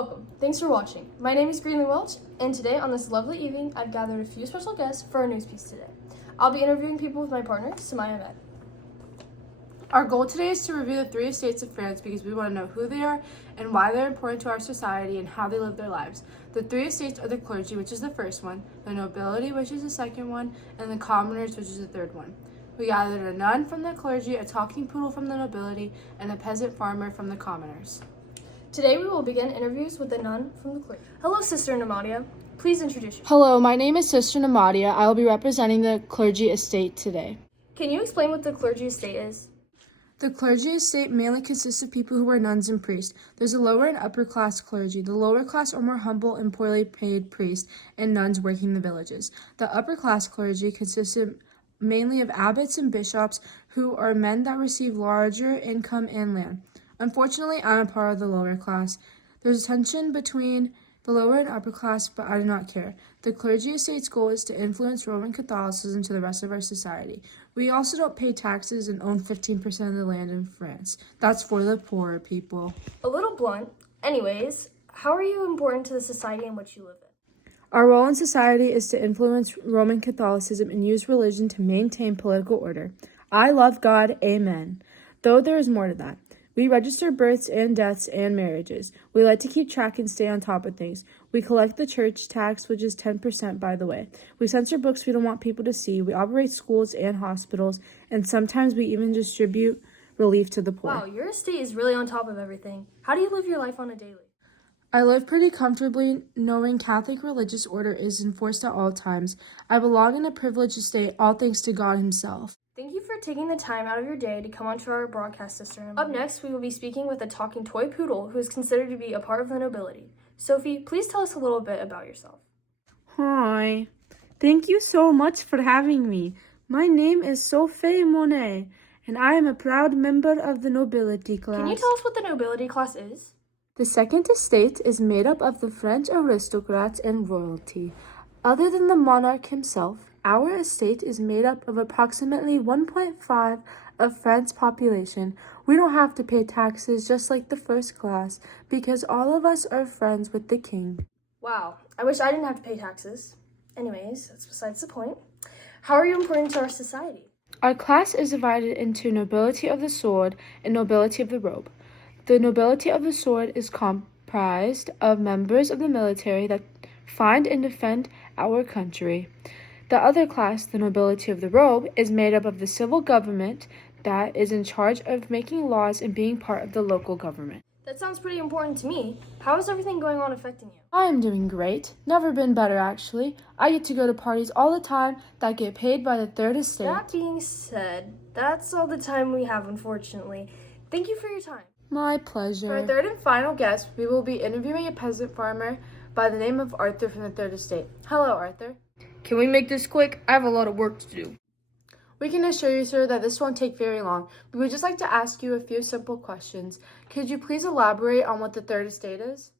Welcome. Thanks for watching. My name is Greenlee Welch, and today on this lovely evening, I've gathered a few special guests for our news piece today. I'll be interviewing people with my partner, Samaya Ahmed. Our goal today is to review the three estates of France because we want to know who they are and why they're important to our society and how they live their lives. The three estates are the clergy, which is the first one, the nobility, which is the second one, and the commoners, which is the third one. We gathered a nun from the clergy, a talking poodle from the nobility, and a peasant farmer from the commoners. Today we will begin interviews with the nun from the clergy. Hello, Sister Namadia. Please introduce yourself. Hello, my name is Sister Namadia. I will be representing the clergy estate today. Can you explain what the clergy estate is? The clergy estate mainly consists of people who are nuns and priests. There's a lower and upper class clergy. The lower class are more humble and poorly paid priests and nuns working in the villages. The upper class clergy consists mainly of abbots and bishops who are men that receive larger income and land. Unfortunately, I'm a part of the lower class. There's a tension between the lower and upper class, but I do not care. The clergy estate's goal is to influence Roman Catholicism to the rest of our society. We also don't pay taxes and own 15% of the land in France. That's for the poorer people. A little blunt. Anyways, how are you important to the society in which you live in? Our role in society is to influence Roman Catholicism and use religion to maintain political order. I love God, amen. Though there is more to that. We register births and deaths and marriages. We like to keep track and stay on top of things. We collect the church tax, which is 10%, by the way. We censor books we don't want people to see. We operate schools and hospitals, and sometimes we even distribute relief to the poor. Wow, your estate is really on top of everything. How do you live your life on a daily? I live pretty comfortably knowing Catholic religious order is enforced at all times. I belong in a privileged estate, all thanks to God himself. Thank you for taking the time out of your day to come onto our broadcast, Sister. Up next, we will be speaking with a talking toy poodle who is considered to be a part of the nobility. Sophie, please tell us a little bit about yourself. Hi. Thank you so much for having me. My name is Sophie Monet, and I am a proud member of the nobility class. Can you tell us what the nobility class is? The second estate is made up of the French aristocrats and royalty. Other than the monarch himself, our estate is made up of approximately 1.5 of France's population. We don't have to pay taxes just like the first class because all of us are friends with the king. Wow, I wish I didn't have to pay taxes. Anyways, that's besides the point. How are you important to our society? Our class is divided into nobility of the sword and nobility of the robe. The nobility of the sword is comprised of members of the military that find and defend our country. The other class, the nobility of the robe, is made up of the civil government that is in charge of making laws and being part of the local government. That sounds pretty important to me. How is everything going on affecting you? I am doing great. Never been better, actually. I get to go to parties all the time that get paid by the third estate. That being said, that's all the time we have, unfortunately. Thank you for your time. My pleasure. For our third and final guest, we will be interviewing a peasant farmer by the name of Arthur from the third estate. Hello, Arthur. Can we make this quick? I have a lot of work to do. We can assure you, sir, that this won't take very long. We would just like to ask you a few simple questions. Could you please elaborate on what the third estate is?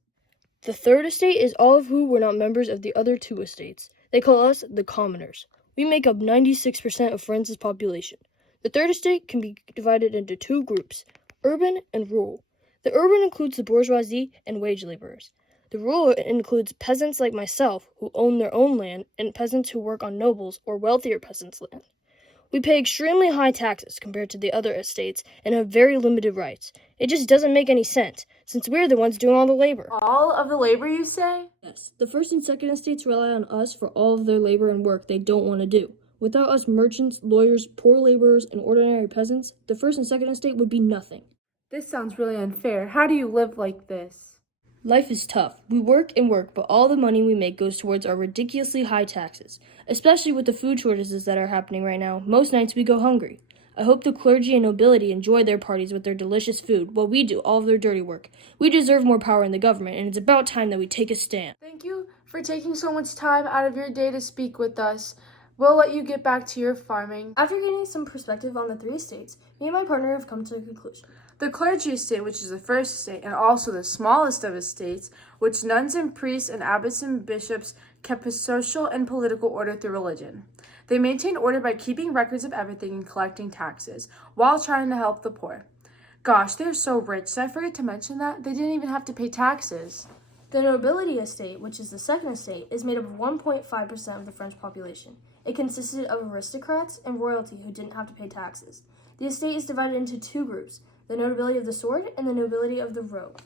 The third estate is all of who were not members of the other two estates. They call us the commoners. We make up 96% of France's population. The third estate can be divided into two groups, urban and rural. The urban includes the bourgeoisie and wage laborers. The rural includes peasants like myself who own their own land and peasants who work on nobles or wealthier peasants' land. We pay extremely high taxes compared to the other estates and have very limited rights. It just doesn't make any sense, since we're the ones doing all the labor. All of the labor, you say? Yes, the first and second estates rely on us for all of their labor and work they don't want to do. Without us merchants, lawyers, poor laborers, and ordinary peasants, the first and second estate would be nothing. This sounds really unfair. How do you live like this? Life is tough. We work and work, but all the money we make goes towards our ridiculously high taxes. Especially with the food shortages that are happening right now, most nights we go hungry. I hope the clergy and nobility enjoy their parties with their delicious food while we do all of their dirty work. We deserve more power in the government, and it's about time that we take a stand. Thank you for taking so much time out of your day to speak with us. We'll let you get back to your farming. After getting some perspective on the three estates, me and my partner have come to a conclusion. The clergy estate, which is the first estate and also the smallest of estates, which nuns and priests and abbots and bishops kept a social and political order through religion. They maintained order by keeping records of everything and collecting taxes, while trying to help the poor. Gosh, they're so rich. Did I forget to mention that? They didn't even have to pay taxes. The nobility estate, which is the second estate, is made up of 1.5% of the French population. It consisted of aristocrats and royalty who didn't have to pay taxes. The estate is divided into two groups, the nobility of the sword and the nobility of the robe.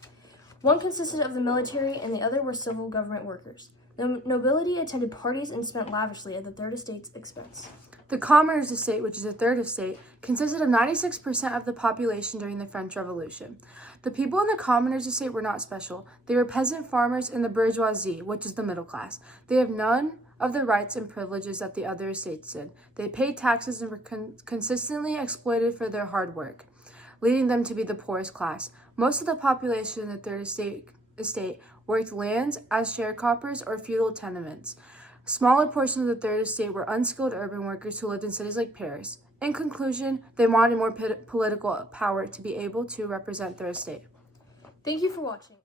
One consisted of the military and the other were civil government workers. The nobility attended parties and spent lavishly at the third estate's expense. The commoners' estate, which is the third estate, consisted of 96% of the population during the French Revolution. The people in the commoners' estate were not special. They were peasant farmers and the bourgeoisie, which is the middle class. They have none of the rights and privileges that the other estates did. They paid taxes and were consistently exploited for their hard work, leading them to be the poorest class. Most of the population in the third estate worked lands as sharecroppers or feudal tenements. Smaller portions of the third estate were unskilled urban workers who lived in cities like Paris. In conclusion, they wanted more political power to be able to represent their estate. Thank you for watching.